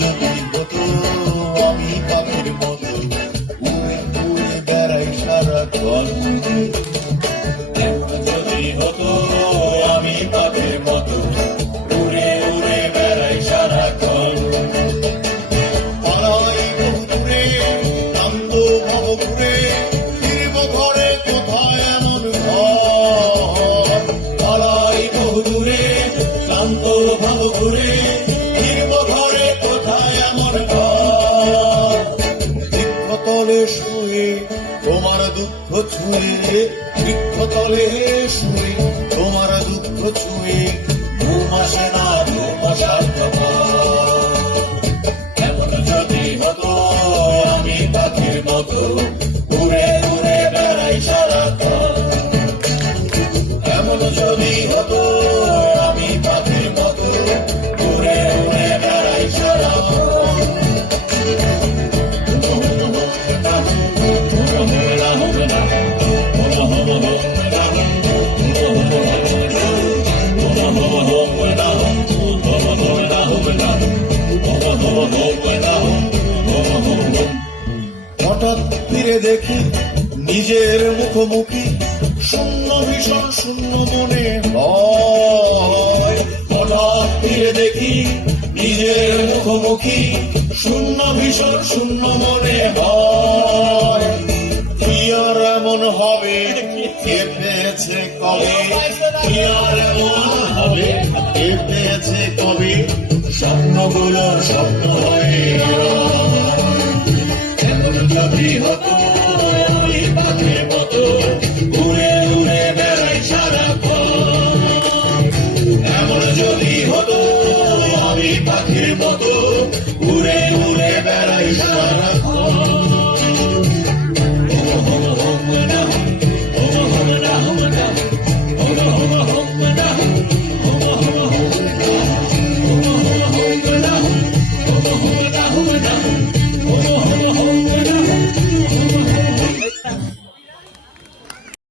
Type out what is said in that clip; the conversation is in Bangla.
যদি হতো আমি পাখির মতো উড়ে উড়ে বেড়াই সারাক্ষণ, যদি হতো আমি পাখির মতো উড়ে উড়ে বেড়াই সারাক্ষণ, পালাই বহু দূরে কান্দ ভব ঘুরে ফিরব ঘরে কোথায় এমন ঘর, পালাই বহু দূরে কান্দ ভব ঘুরে ফিরব ঘরে কোথায় এমন ঘর, বৃক্ষতলে শুয়ে তোমার দুঃখ ছুঁয়ে, বৃক্ষতলে শুয়ে তোমার দুঃখ ছুঁয়ে ঘুম আসে না ঘুম আসার খবর, এমন যদি হতো আমি পাখির মতো উড়ে উড়ে বেড়াই সারাক্ষণ, এমন যদি হতো আমি পাখির মতো উড়ে উড়ে বেড়াই সারাক্ষণ, হঠাৎ ফিরে দেখি নিজের মুখোমুখি শূন্য ভীষণ শূন্য মনে হয়, হঠাৎ ফিরে দেখি নিজের মুখোমুখি শূন্য ভীষণ শূন্য মনে হয়, কি আর এমন হবে কে পেয়েছে কবে, কি আর এমন হবে কে পেয়েছে কবে, স্বপ্নগুলোর স্বপ্ন